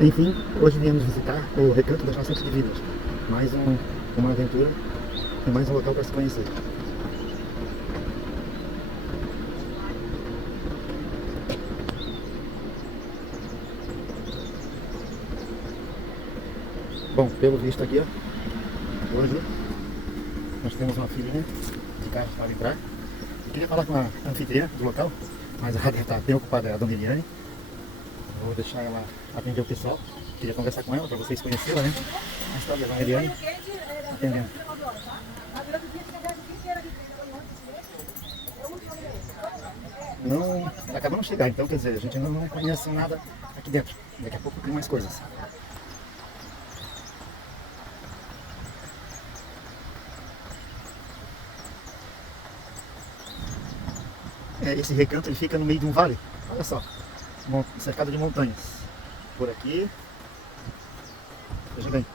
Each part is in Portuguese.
Enfim, hoje viemos visitar o Recanto das Nascentes Divinas. Mais uma aventura e mais um local para se conhecer. Bom, pelo visto aqui, ó, hoje nós temos uma filinha de carros para entrar. Eu queria falar com a anfitriã do local, mas ela deve estar bem ocupada, é a dona Eliane. Vou deixar ela atender o pessoal. Queria conversar com ela para vocês conhecê-la, né? Mas tá ali a dona Eliane atendendo. Não, acabamos de chegar, então quer dizer, a gente ainda não conhece nada aqui dentro. Daqui a pouco tem mais coisas. Esse recanto ele fica no meio de um vale, olha só, cercado de montanhas. Por aqui, veja bem.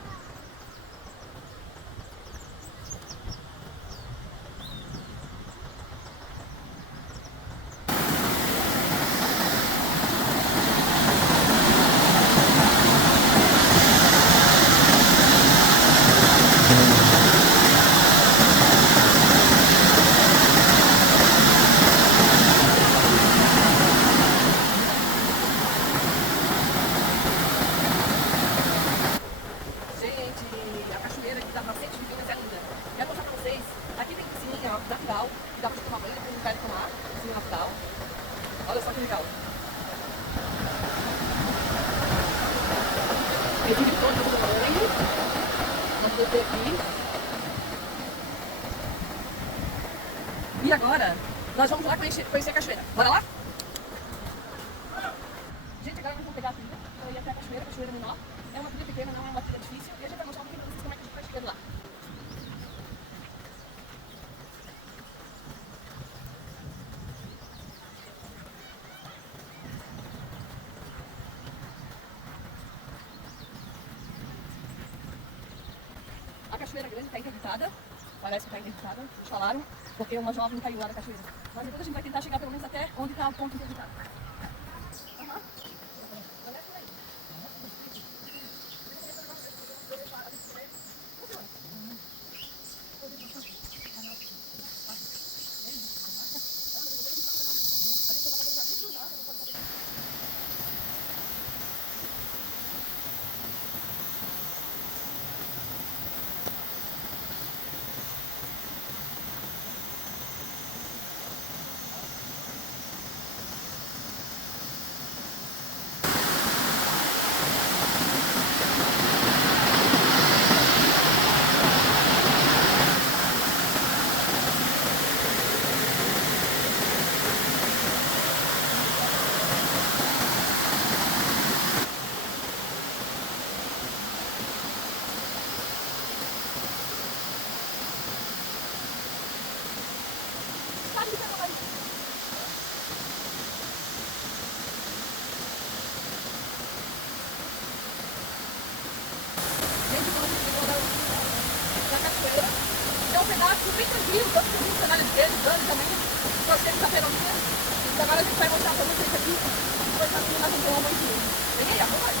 A cachoeira que dá pra Nascentes Divinas é linda. Quero mostrar pra vocês. Aqui tem piscininha natural, que dá pra tomar banho, tem um lugar de tomar, piscina natural. Olha só que legal. Tem vídeo todo do banho. Vamos poder aqui. E agora, nós vamos lá conhecer a cachoeira. Bora lá? Gente, agora nós vamos pegar a trilha. Eu ia até a cachoeira menor. É uma trilha pequena, não é uma trilha difícil. E a gente vai mostrar um pouquinho pra vocês como é que a gente vai chegando lá. A cachoeira grande está interditada. Parece que está interditada, eles falaram, porque uma jovem caiu lá da cachoeira. Mas depois a gente vai tentar chegar pelo menos até onde está o ponto interditado. Da cachoeira. É um pedaço bem tranquilo, tanto que o cenário dele, dando também. Nós temos a ferrovia. E agora a gente vai mostrar pra vocês aqui. Foi caminho na região muito. Peguei a boa.